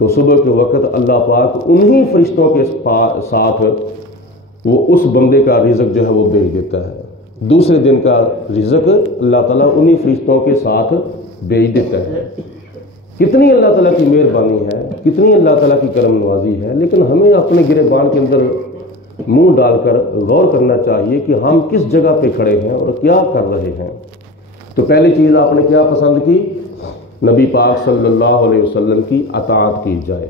تو صبح کے وقت اللہ پاک انہی فرشتوں کے ساتھ وہ اس بندے کا رزق جو ہے وہ بھیج دیتا ہے. دوسرے دن کا رزق اللہ تعالیٰ انہی فرشتوں کے ساتھ بھیج دیتا ہے. کتنی اللہ تعالیٰ کی مہربانی ہے، کتنی اللہ تعالیٰ کی کرم نوازی ہے. لیکن ہمیں اپنے گریبان کے اندر منہ ڈال کر غور کرنا چاہیے کہ ہم کس جگہ پہ کھڑے ہیں اور کیا کر رہے ہیں. تو پہلی چیز آپ نے کیا پسند کی؟ نبی پاک صلی اللہ علیہ وسلم کی اطاعت کی جائے.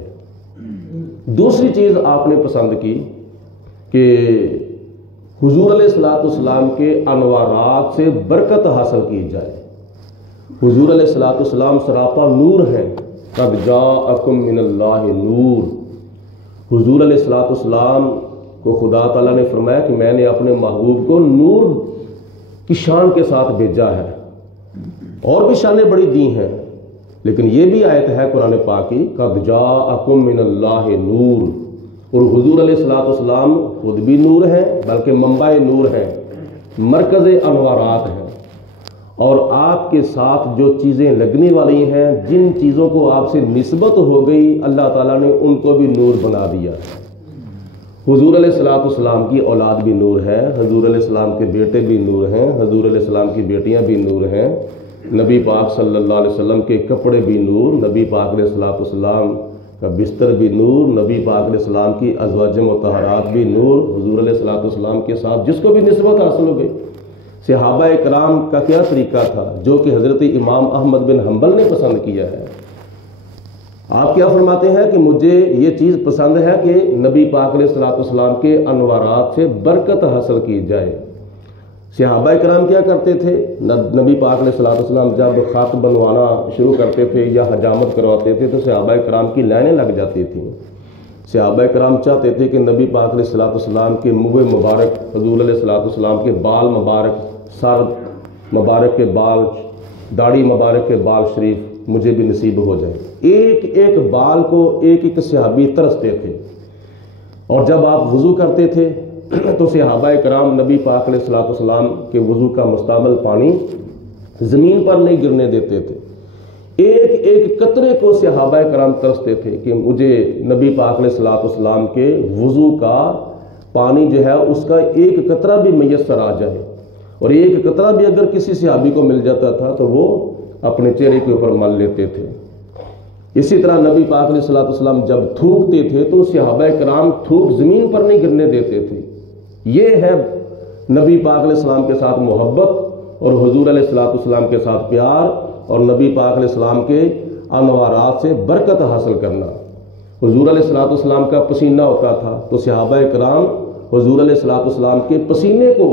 دوسری چیز آپ نے پسند کی کہ حضور علیہ السلام کے انوارات سے برکت حاصل کی جائے. حضور علیہ السلام سراپا نور ہیں. قد جاءکم من اللہ نور. حضور علیہ السلام کو خدا تعالیٰ نے فرمایا کہ میں نے اپنے محبوب کو نور کی شان کے ساتھ بھیجا ہے. اور بھی شانیں بڑی دی ہیں، لیکن یہ بھی آیت ہے قرآن پاک کی قد جاءکم من اللہ نور. اور حضور علیہ السلام خود بھی نور ہیں، بلکہ منبع نور ہیں، مرکز انوارات ہیں. اور آپ کے ساتھ جو چیزیں لگنے والی ہیں، جن چیزوں کو آپ سے نسبت ہو گئی، اللہ تعالیٰ نے ان کو بھی نور بنا دیا. حضور علیہ السلام کی اولاد بھی نور ہے، حضور علیہ السلام کے بیٹے بھی نور ہیں، حضور علیہ السلام کی بیٹیاں بھی نور ہیں. نبی پاک صلی اللہ علیہ وسلم کے کپڑے بھی نور، نبی پاک علیہ السلام کا بستر بھی نور، نبی پاک علیہ السلام کی ازواج مطہرات بھی نور. حضور علیہ السلام کے ساتھ جس کو بھی نسبت حاصل ہو گئی. صحابہ کرام کا کیا طریقہ تھا جو کہ حضرت امام احمد بن حنبل نے پسند کیا ہے. آپ کیا فرماتے ہیں کہ مجھے یہ چیز پسند ہے کہ نبی پاک علیہ السلام کے انوارات سے برکت حاصل کی جائے. صحابہ کرام کیا کرتے تھے؟ نبی پاک علیہ السلام جب خط بنوانا شروع کرتے تھے یا حجامت کرواتے تھے تو صحابہ کرام کی لائنیں لگ جاتی تھیں. صحابہ کرام چاہتے تھے کہ نبی پاک علیہ السلام کے منہ مبارک، حضور علیہ السلام کے بال مبارک، سر مبارک کے بال، داڑھی مبارک کے بال شریف مجھے بھی نصیب ہو جائے. ایک ایک بال کو ایک ایک صحابی ترستے تھے. اور جب آپ وضو کرتے تھے تو صحابہ کرام نبی پاک علیہ السلام کے وضو کا مستعمل پانی زمین پر نہیں گرنے دیتے تھے. ایک ایک قطرے کو صحابہ کرام ترستے تھے کہ مجھے نبی پاک علیہ السلام کے وضو کا پانی جو ہے اس کا ایک قطرہ بھی میسر آ جائے. اور ایک قطرہ بھی اگر کسی صحابی کو مل جاتا تھا تو وہ اپنے چہرے کے اوپر مل لیتے تھے. اسی طرح نبی پاک علیہ السلام جب تھوکتے تھے تو صحابہ کرام تھوک زمین پر نہیں گرنے دیتے تھے. یہ ہے نبی پاک علیہ السلام کے ساتھ محبت اور حضور علیہ السلام کے ساتھ پیار اور نبی پاک علیہ السلام کے انوارات سے برکت حاصل کرنا. حضور علیہ السلام کا پسینہ ہوتا تھا تو صحابہ کرام حضور علیہ السلام کے پسینے کو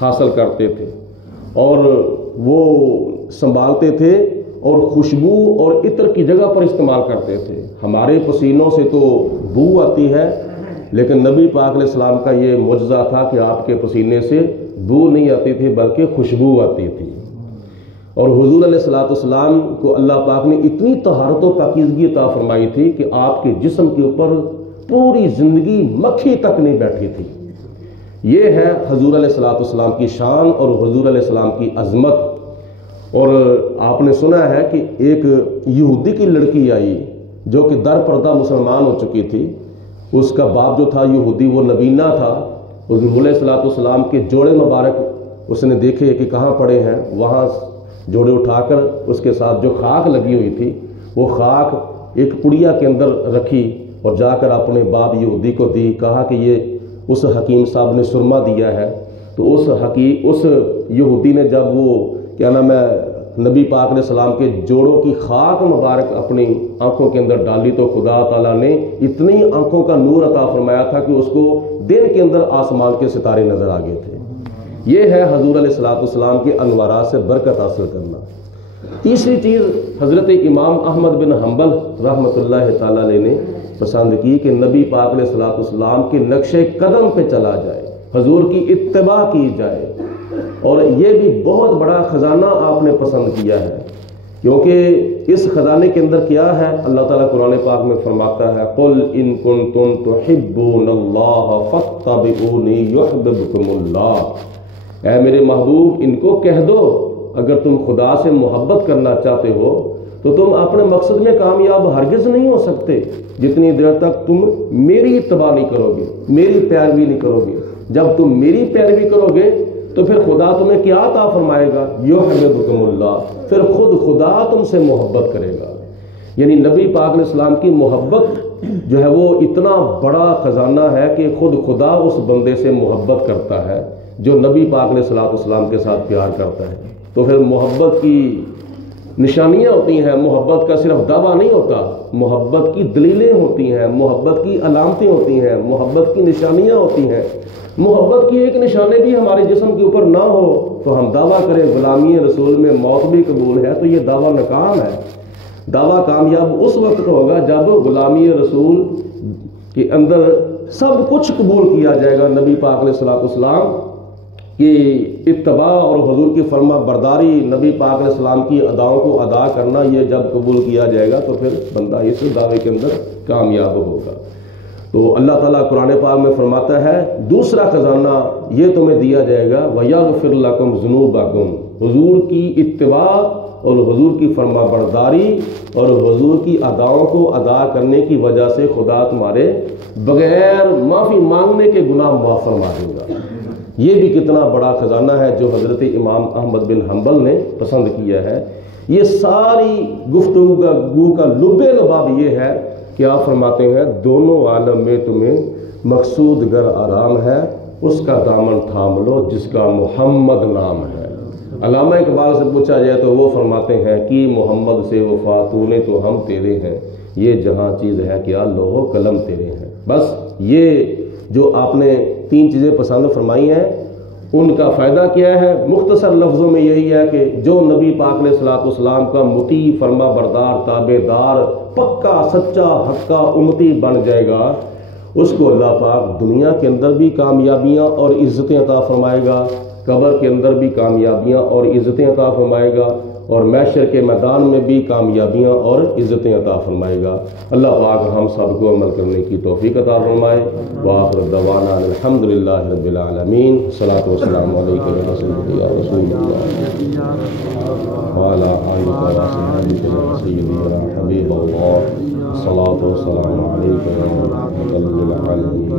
حاصل کرتے تھے اور وہ سنبھالتے تھے اور خوشبو اور عطر کی جگہ پر استعمال کرتے تھے. ہمارے پسینوں سے تو بو آتی ہے، لیکن نبی پاک علیہ السلام کا یہ معجزہ تھا کہ آپ کے پسینے سے بو نہیں آتی تھی بلکہ خوشبو آتی تھی. اور حضور علیہ السلام کو اللہ پاک نے اتنی طہارت و پاکیزگی عطا فرمائی تھی کہ آپ کے جسم کے اوپر پوری زندگی مکھی تک نہیں بیٹھی تھی. یہ ہے حضور علیہ السلام کی شان اور حضور علیہ السلام کی عظمت. اور آپ نے سنا ہے کہ ایک یہودی کی لڑکی آئی جو کہ در پردہ مسلمان ہو چکی تھی. اس کا باپ جو تھا یہودی وہ نبینہ تھا. حضور علیہ السلام کے جوڑے مبارک اس نے دیکھے کہ کہاں پڑے ہیں، وہاں جوڑے اٹھا کر اس کے ساتھ جو خاک لگی ہوئی تھی وہ خاک ایک پڑیا کے اندر رکھی اور جا کر اپنے باپ یہودی کو دی. کہا کہ یہ اس حکیم صاحب نے سرما دیا ہے. تو اس یہودی نے جب وہ کیا نام ہے نبی پاک علیہ السلام کے جوڑوں کی خاک مبارک اپنی آنکھوں کے اندر ڈالی تو خدا تعالیٰ نے اتنی آنکھوں کا نور عطا فرمایا تھا کہ اس کو دن کے اندر آسمان کے ستارے نظر آ گئے تھے. یہ ہے حضور علیہ السلام کے انوارات سے برکت حاصل کرنا. تیسری چیز حضرت امام احمد بن حنبل رحمۃ اللہ تعالیٰ علیہ نے پسند کی کہ نبی پاک علیہ السلام کے نقش قدم پہ چلا جائے، حضور کی اتباع کی جائے. اور یہ بھی بہت بڑا خزانہ آپ نے پسند کیا ہے، کیونکہ اس خزانے کے اندر کیا ہے؟ اللہ تعالیٰ قرآن پاک میں فرماتا ہے قُلْ إِن كُنتُمْ تُحِبُّونَ اللَّهَ فَاتَّبِعُونِي يُحْبِبْكُمُ اللَّهُ. اے میرے محبوب ان کو کہہ دو اگر تم خدا سے محبت کرنا چاہتے ہو تو تم اپنے مقصد میں کامیاب ہرگز نہیں ہو سکتے جتنی دیر تک تم میری اتباع نہیں کرو گے، میری پیروی نہیں کرو گے۔ جب تم میری پیروی کرو گے تو پھر خدا تمہیں کیا عطا فرمائے گا؟ یحببکم اللہ، پھر خود خدا تم سے محبت کرے گا۔ یعنی نبی پاک علیہ السلام کی محبت جو ہے وہ اتنا بڑا خزانہ ہے کہ خود خدا اس بندے سے محبت کرتا ہے جو نبی پاک علیہ السلام کے ساتھ پیار کرتا ہے۔ تو پھر محبت کی نشانیاں ہوتی ہیں، محبت کا صرف دعویٰ نہیں ہوتا، محبت کی دلیلیں ہوتی ہیں، محبت کی علامتیں ہوتی ہیں، محبت کی نشانیاں ہوتی ہیں۔ محبت کی ایک نشانی بھی ہمارے جسم کے اوپر نہ ہو تو ہم دعویٰ کریں غلامی رسول میں موت بھی قبول ہے، تو یہ دعویٰ ناکام ہے۔ دعویٰ کامیاب اس وقت ہوگا جب غلامی رسول کے اندر سب کچھ قبول کیا جائے گا، نبی پاک علیہ السلام کی اتباع اور حضور کی فرما برداری، نبی پاک علیہ السلام کی اداؤں کو ادا کرنا، یہ جب قبول کیا جائے گا تو پھر بندہ اس دعوے کے اندر کامیاب ہوگا۔ تو اللہ تعالیٰ قرآن پاک میں فرماتا ہے دوسرا خزانہ یہ تمہیں دیا جائے گا وَيَغْفِرْ لَكُمْ ذُنُوبَكُمْ، حضور کی اتباع اور حضور کی فرما برداری اور حضور کی اداؤں کو ادا کرنے کی وجہ سے خدا تمہارے بغیر معافی مانگنے کے گناہ معاف فرما دے گا۔ یہ بھی کتنا بڑا خزانہ ہے جو حضرت امام احمد بن حنبل نے پسند کیا ہے۔ یہ ساری گفتگو کا لب لباب یہ ہے کہ آپ فرماتے ہیں دونوں عالم میں تمہیں مقصود گر آرام ہے، اس کا دامن تھام لو جس کا محمد نام ہے۔ علامہ اقبال سے پوچھا جائے تو وہ فرماتے ہیں کہ محمد سے وفا تو نے تو ہم تیرے ہیں، یہ جہاں چیز ہے کیا لوح و قلم تیرے ہیں۔ بس یہ جو آپ نے تین چیزیں پسند فرمائی ہیں ان کا فائدہ کیا ہے؟ مختصر لفظوں میں یہی ہے کہ جو نبی پاک علیہ السلام کا مطیع فرما بردار تابع دار پکا سچا حقا امتی بن جائے گا، اس کو اللہ پاک دنیا کے اندر بھی کامیابیاں اور عزتیں عطا فرمائے گا، قبر کے اندر بھی کامیابیاں اور عزتیں عطا فرمائے گا، اور محشر کے میدان میں بھی کامیابیاں اور عزتیں عطا فرمائے گا۔ اللہ پاک ہم سب کو عمل کرنے کی توفیق عطا فرمائے۔ وآخر دعوانا الحمدللہ رب العالمین، الصلاۃ والسلام علیک یا رسول اللہ وعلی آلک وصحبک یا سیدی یا حبیب اللہ، الصلاۃ والسلام علیک یا رحمۃ للعالمین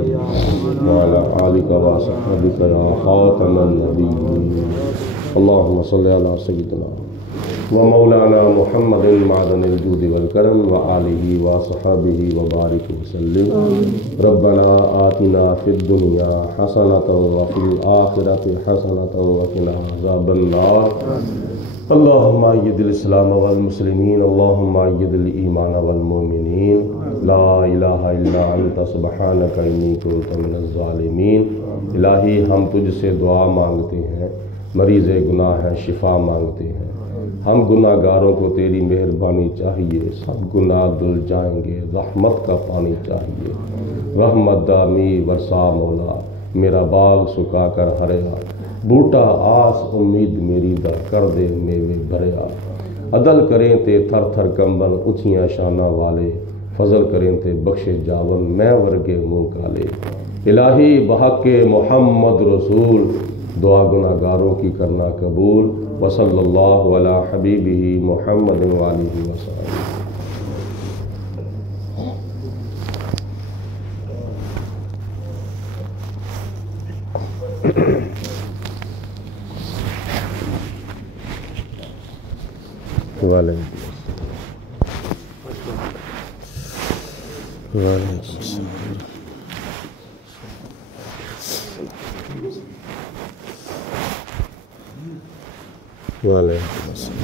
وعلی آلک وصحبک یا خاتم النبیین۔ اللہم صلی علی سیدنا ومولانا محمد معدن الجود والکرم وآلہ وصحبہ وبارک وسلم۔ ربنا آتنا فی الدنیا حسنۃ وفی الآخرۃ حسنۃ وقنا عذاب النار۔ اللہم اید الاسلام والمسلمین، اللہم اید الایمان والمؤمنین، لا الہ الا انت سبحانک انی کنت من الظالمین۔ الہی ہم تجھ سے دعا مانگتے ہیں، مریض گناہ ہے شفا مانگتے ہیں، ہم گناہ گاروں کو تیری مہربانی چاہیے، سب گناہ دل جائیں گے، رحمت کا پانی چاہیے، رحمت دامی برسا مولا، میرا باغ سکا کر ہریا، بوٹا آس امید میری دا کر دے میوے بھریا، عدل کریں تے تھر تھر کمبن اچھیاں شانہ والے، فضل کریں تے بخشے جاون میں ورگے منہ کالے۔ الہی بحق محمد رسول دعا گناہ گاروں کی کرنا قبول، وصلی اللہ علی حبیبہ محمد وآلہ وسلم۔ وعلیکم السلام۔